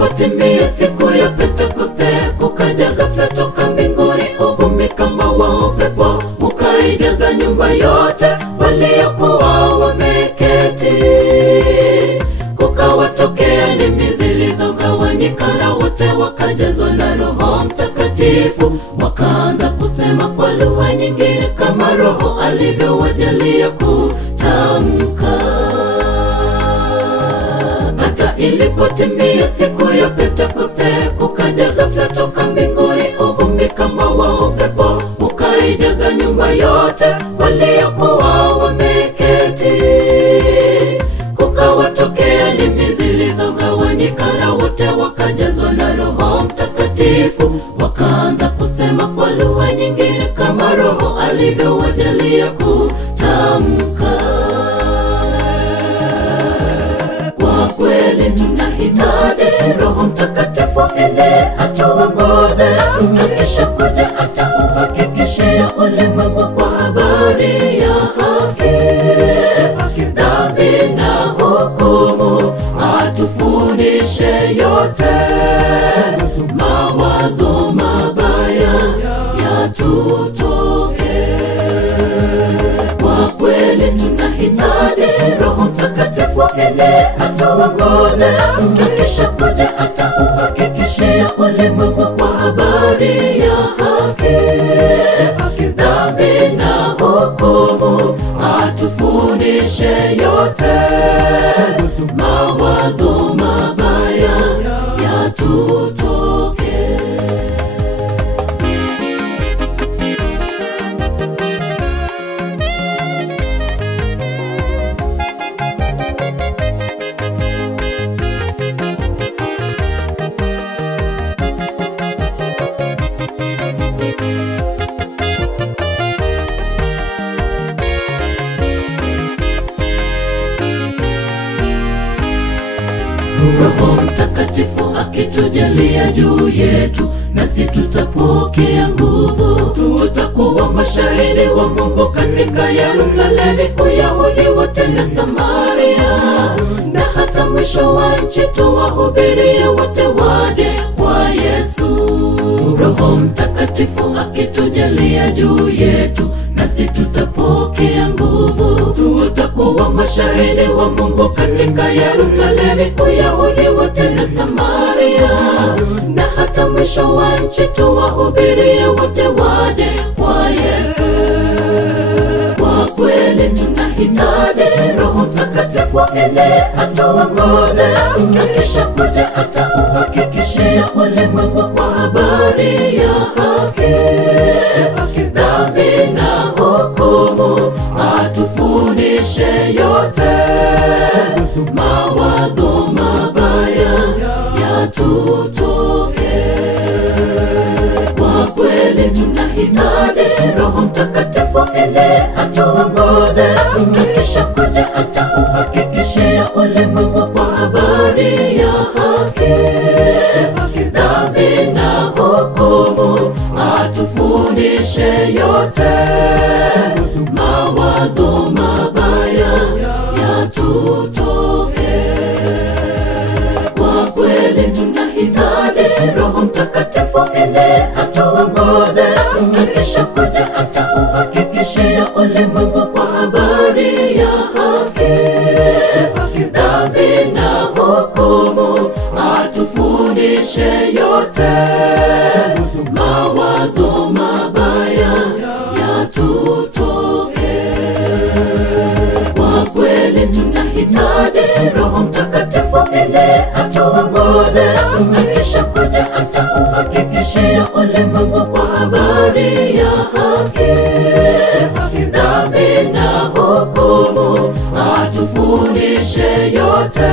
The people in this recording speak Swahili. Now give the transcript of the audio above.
ilipotimia siku ya Pentekoste, kukaja ghafla toka mbinguni uvumi kama wa upepo, ukaijaza nyumba yote waliokuwa wameketi. Kukawatokea ndimi zilizogawanyika, na wote wakajazwa na Roho Mtakatifu, wakaanza kusema kwa lugha nyingine kama Roho alivyowajalia kutamka. Hata ilipotimia siku ya Pentekoste, kukaja ghafla toka mbinguni uvumi kama wa upepo, ukaijaza nyumba yote waliokuwa wameketi. Kukawatokea ndimi zilizogawanyika, na wote wakajazwa na Roho Mtakatifu, wakaanza kusema kwa lugha nyingine kama Roho alivyowajalia kutamka. Kwa kweli tunahitaji Roho Mtakatifu ili atuongoze, akisha kuja atauhakikishia ulimwengu kwa habari ya haki, dhambi na hukumu, atufundishe yote, mawazo mabaya yatutoke. Kwa kweli tunahitaji Roho Mtakatifu ili atuongoze, akisha kuja atauhakikishia ulimwengu kwa habari ya haki, dhambi na hukumu, atufundishe yote, mawazo mabaya yatutoke. Roho Mtakatifu akitujalia juu yetu, nasi tutapokea nguvu. Tutakuwa mashahidi wa Mungu katika Yerusalemu, Uyahudi wote na Samaria, na hata mwisho wa nchi. Tuwahubirie wote waje kwa Yesu. Roho Mtakatifu akitujalia juu yetu, nasi tutapokea nguvu. Tutakuwa mashahidi wa Mungu katika Yerusalemu, Uyahudi wote na Samaria, na hata mwisho wa nchi. Tuwahubirie wote waje kwa Yesu. Kwa kweli tunahitaji Roho Mtakatifu ili atuongoze, akisha kuja atauhakikishia ulimwengu kwa habari ya haki, dhambi na hukumu, atufundishe yote, mawazo mabaya yatutoke. Kwa kweli tunahitaji Roho Mtakatifu ili atuongoze, akisha kuja atauhakikishia ulimwengu kwa habari ya haki, dhambi na hukumu, atufundishe yote, mawazo mabaya yatutoke. Kwa kweli tunahitaji Roho Mtakatifu ili atuongoze, akisha kuja atauhakikishia ulimwengu kwa habari ya haki, dhambi na hukumu, atufundishe yote, mawazo mabaya yatutoke. Kwa kweli tunahitaji Roho Mtakatifu ili atuongoze, akisha kuja atauhakikishia ulimwengu kwa habari ya haki, dhambi na hukumu, atufundishe yote,